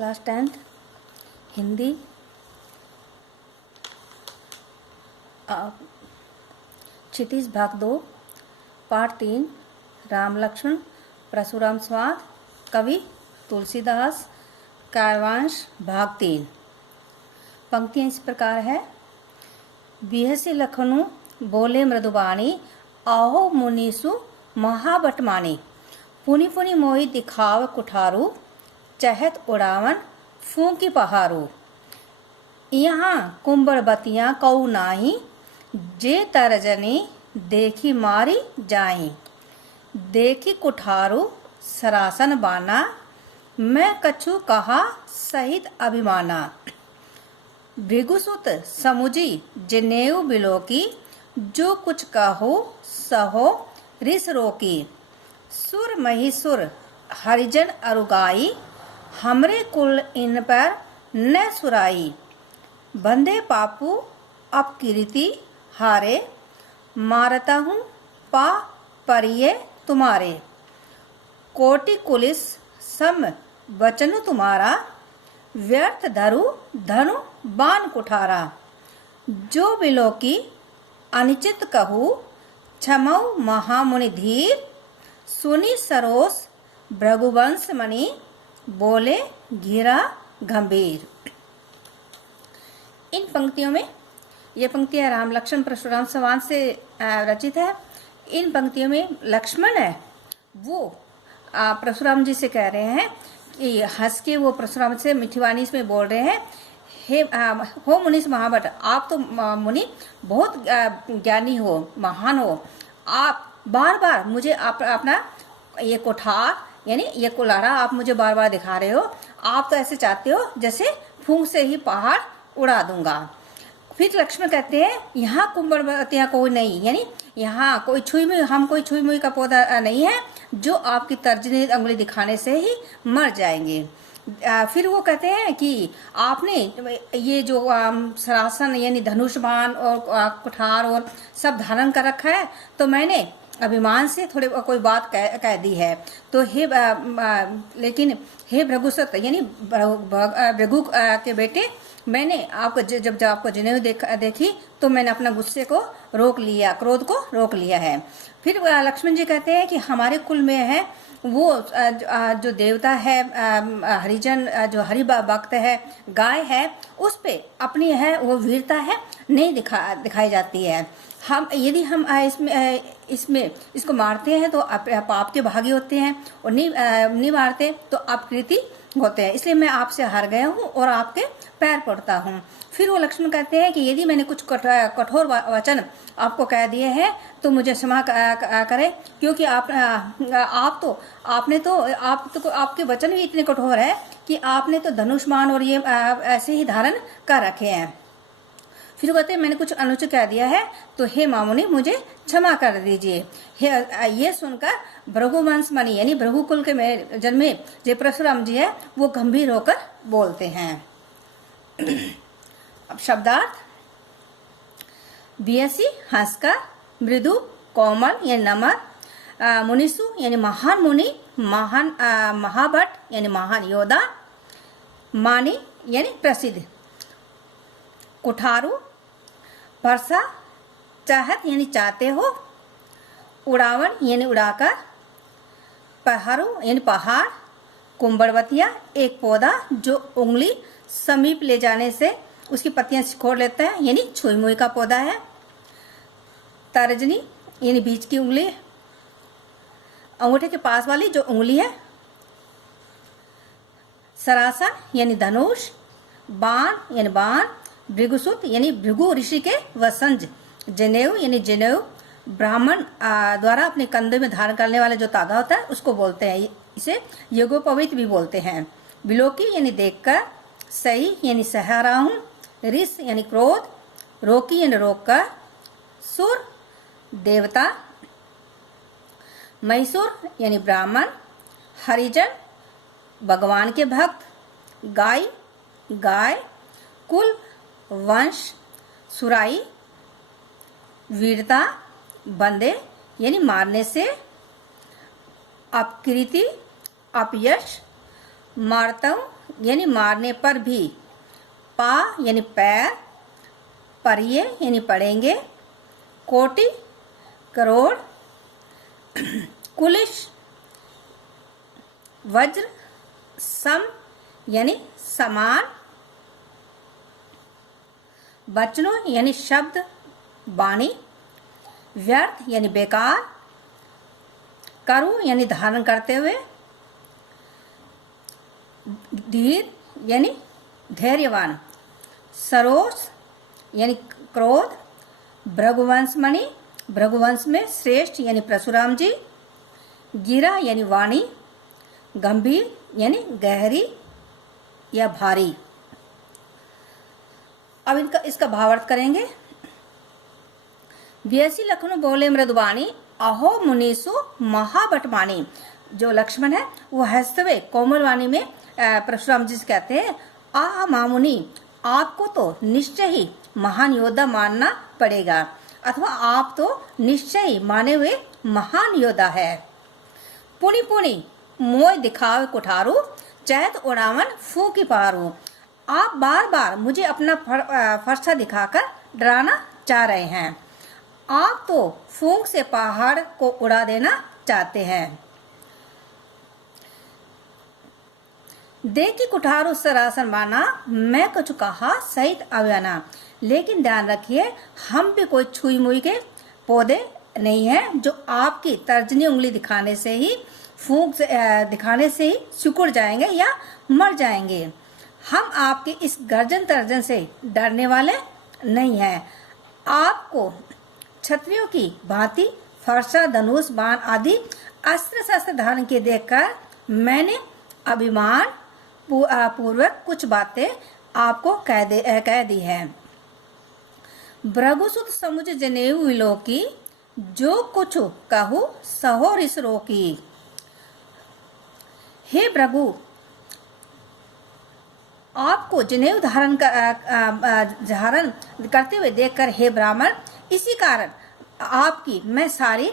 Class 10th Hindi क्षितिज भाग 2 पाठ 3 राम लक्ष्मण परशुराम संवाद कवि तुलसीदास काव्यांश भाग 3। पंक्तियाँ इस प्रकार है। बिहसी लखनु बोले मृदुबानी आहो मुनीसु महाबटमानी पुनि पुनि मोहि दिखाव कुठारू चहत उड़ावन फूंकी पहारू यहाँ कुंबड़बतियाँ कऊ नाही जे तरजनी देखी मारी जाई देखी कुठारू सरासन बाना मैं कछु कहा सहित अभिमाना भृगुसुत समुझी जनेऊ बिलोकी जो कुछ कहो सहो रिस रोकी सुर महिसुर हरिजन अरुगाई हमरे कुल इन पर न सुराई बंधे पापू अब कीर्ति हारे मारता हूँ पा परिये तुम्हारे कोटि कुलिस सम वचनु तुम्हारा व्यर्थ धरु धनु बाण कुठारा जो बिलो की अनिचित कहू क्षमऊ महामुनि धीर सुनी सरोस भृगुवंश मणि बोले घिरा गंभीर। इन पंक्तियों में ये पंक्तियां राम लक्ष्मण परशुराम संवाद से रचित है। इन पंक्तियों में लक्ष्मण है वो परशुराम जी से कह रहे हैं कि हंस के वो परशुराम से मीठी वाणी में बोल रहे हैं, हे हो मुनीस महाबट, आप तो मुनि बहुत ज्ञानी हो, महान हो, आप बार बार मुझे अपना ये कोठार यानी ये कुल्हाड़ा आप मुझे बार बार दिखा रहे हो। आप तो ऐसे चाहते हो जैसे फूंक से ही पहाड़ उड़ा दूंगा। फिर लक्ष्मण कहते हैं यहाँ कुंबड़बतियाँ कोई नहीं, यानी यहाँ कोई छुई मुई, हम कोई छुई मुई का पौधा नहीं है जो आपकी तर्जनी अंगुली दिखाने से ही मर जाएंगे। फिर वो कहते हैं कि आपने ये जो सरासन यानी धनुष बाण और कुठार और सब धारण कर रखा है, तो मैंने अभिमान से थोड़े कोई बात कह दी है। तो लेकिन हे भृगुसुत यानी भृगु के बेटे, मैंने आपको जब आपको जनेऊ देखी तो मैंने अपना गुस्से को रोक लिया, क्रोध को रोक लिया है। फिर लक्ष्मण जी कहते हैं कि हमारे कुल में है वो जो देवता है हरिजन, जो हरि भक्त है, गाय है, उस पे अपनी है वो वीरता है नहीं दिखाई जाती है। हम यदि हम इसमें इसको मारते हैं तो पाप के भागी होते हैं और नहीं मारते तो अपकृति होते हैं, इसलिए मैं आपसे हार गया हूँ और आपके पैर पड़ता हूँ। फिर वो लक्ष्मण कहते हैं कि यदि मैंने कुछ कठोर वचन आपको कह दिए हैं तो मुझे क्षमा करें, क्योंकि आपके वचन भी इतने कठोर है कि आपने तो धनुष्मान और ये ऐसे ही धारण कर रखे हैं। फिर कहते हैं मैंने कुछ अनुचित कह दिया है तो हे मामुनि मुझे क्षमा कर दीजिए। ये सुनकर भृगुवंश मणि यानी भृगुकुल के जन्मे जो परशुराम जी है वो गंभीर होकर बोलते हैं। अब शब्दार्थ। बियसी हंसकर, मृदु कोमल यानी नमर, मुनिसु यानी महान मुनि, महान महाभट यानी महान योद्धा, मानी यानी प्रसिद्ध, कुठारू वर्षा चाहत यानी चाहते हो, उड़ावन यानी उड़ाकर, पहाड़ू यानी पहाड़, कुंबड़बतिया एक पौधा जो उंगली समीप ले जाने से उसकी पत्तियां सिकोड़ लेता है यानी छुई मुई का पौधा है, तर्जनी यानी बीच की उंगली, अंगूठे के पास वाली जो उंगली है, सरासन यानी धनुष, बाण यानी बाण, भृगुसुत यानी भृगु ऋषि के वसंज, जनेऊ यानी जनेऊ ब्राह्मण द्वारा अपने कंधे में धारण करने वाले जो तागा होता है उसको बोलते हैं, इसे यज्ञोपवीत भी बोलते हैं। बिलोकी यानी देखकर, सही यानी सह रहा हूँ, रिस यानी क्रोध, रोकी यानी रोककर, सुर देवता, मैसूर यानी ब्राह्मण, हरिजन भगवान के भक्त, गाय, कुल वंश, सुराई वीरता, बंदे यानी मारने से, अपकृति अपयश, मारता हूँ यानी मारने पर भी, पा यानी पैर, परिये यानी पड़ेंगे, कोटि करोड़, कुलिश वज्र, सम यानी समान, वचनों यानी शब्द वाणी, व्यर्थ यानी बेकार, करु यानी धारण करते हुए, धीर यानी धैर्यवान, सरोस यानी क्रोध, भृगुवंश मणि, भृगुवंश में श्रेष्ठ यानी परशुराम जी, गिरा यानी वाणी, गंभीर यानी गहरी या भारी। अब इसका भावार्थ करेंगे। व्यसी लखनऊ बोले मृदुवाणी, अहो मुनीसु महाबटवाणी। जो लक्ष्मण है वो हंसते हुए कोमल वाणी में परशुराम जी से कहते हैं, आह मामुनि, आपको तो निश्चय ही महान योद्धा मानना पड़ेगा, अथवा आप तो निश्चय ही माने हुए महान योद्धा है। पुनि पुनि मोय दिखावे कुठारू, चैत उड़ावन फूकी पारू। आप बार बार मुझे अपना फरसा दिखाकर डराना चाह रहे हैं। आप तो फूंक से पहाड़ को उड़ा देना चाहते हैं। देखी कुठारू सरासन बाना, मैं कुछ कहा सहित अव्याना। लेकिन ध्यान रखिए, हम भी कोई छुई मुई के पौधे नहीं हैं जो आपकी तर्जनी उंगली दिखाने से ही दिखाने से ही सिकुड़ जाएंगे या मर जाएंगे। हम आपके इस गर्जन तर्जन से डरने वाले नहीं हैं। आपको क्षत्रियों की भांति फरसा, धनुष, बाण आदि अस्त्र शस्त्र धारण के देखकर मैंने अभिमान पूर्वक कुछ बातें आपको कह दी है। भृगुसुत समुझ जनेऊ विलोकी, जो कुछ कहूँ सहो रिस रोकी। हे भृगु, आपको जनेऊ धारण करते हुए देखकर हे ब्राह्मण, इसी कारण आपकी मैं सारी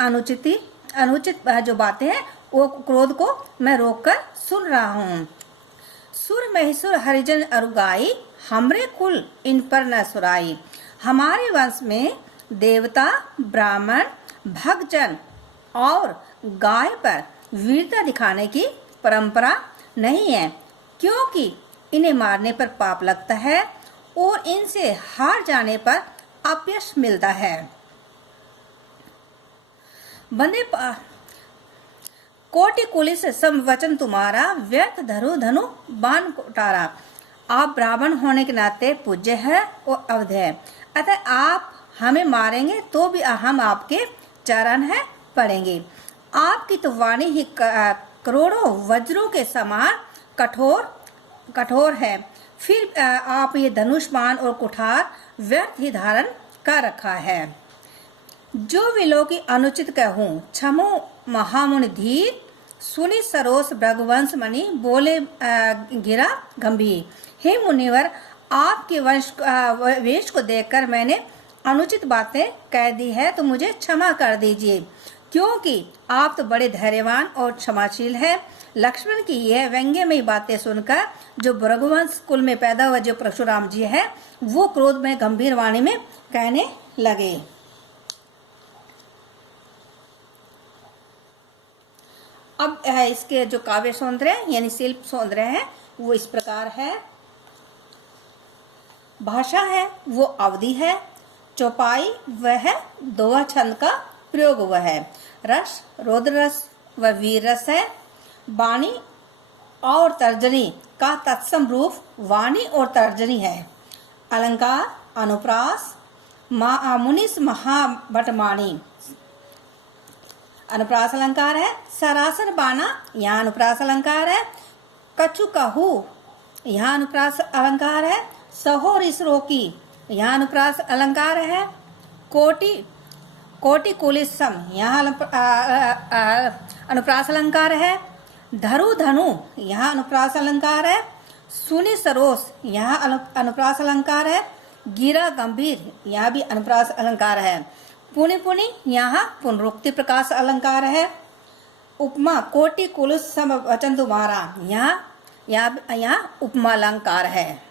अनुचित जो बातें हैं वो क्रोध को मैं रोककर सुन रहा हूँ। सुर महिसुर हरिजन अरुगाई, हमरे कुल इन पर न सुराई। हमारे वंश में देवता, ब्राह्मण, भक्तजन और गाय पर वीरता दिखाने की परंपरा नहीं है, क्योंकि इन्हें मारने पर पाप लगता है और इनसे हार जाने पर अपयश मिलता है। बंदे कोटि कुलिस सम वचन तुम्हारा, व्यर्थ धरु धनु बाण कोटारा। आप ब्राह्मण होने के नाते पूज्य है और अवध है, अतः आप हमें मारेंगे तो भी हम आपके चरण है पड़ेंगे। आपकी तो वाणी ही करोड़ों वज्रों के समान कठोर है, फिर आप ये धनुष, बाण और कुठार व्यर्थ ही धारण कर रखा है। जो विलोकी अनुचित कहूँ, क्षमो महामुनि धीर, सुनि सरोस भृगुवंश मणि, बोले गिरा गंभीर। हे मुनिवर, आपके वेश को देखकर मैंने अनुचित बातें कह दी है, तो मुझे क्षमा कर दीजिए, क्योंकि आप तो बड़े धैर्यवान और क्षमाशील हैं। लक्ष्मण की यह व्यंग्यमयी बातें सुनकर जो भृगुवंश कुल में पैदा हुआ जो परशुराम जी है, वो क्रोध में गंभीर वाणी में कहने लगे। अब इसके जो काव्य सौंदर्य यानी शिल्प सौंदर्य है वो इस प्रकार है। भाषा है वो अवधि है, चौपाई वह दोहा छंद का प्रयोग हुआ है, रस रौद्र रस व वीर रस है, वाणी और तर्जनी का तत्सम रूप वाणी और तर्जनी है, अलंकार अनुप्रास मुनिस महाभटमाणी अनुप्रास अलंकार है, सरासर बाना यहाँ अनुप्रास अलंकार है, कछु कहू यहाँ अनुप्रास अलंकार है, सहो रिस रोकी यहाँ अनुप्रास अलंकार है, कोटि कुलिसम यहाँ अनुप्रास अलंकार है, धरु धनु यहाँ अनुप्रास अलंकार है, सुनि सरोस यहाँ अनुप्रास अलंकार है, गिरा गंभीर यहाँ भी अनुप्रास अलंकार है, पुनि पुनि यहाँ पुनरुक्ति प्रकाश अलंकार है, उपमा कोटि कुलिस सम वचन तुम्हारा यहाँ यहाँ यहाँ उपमा अलंकार है।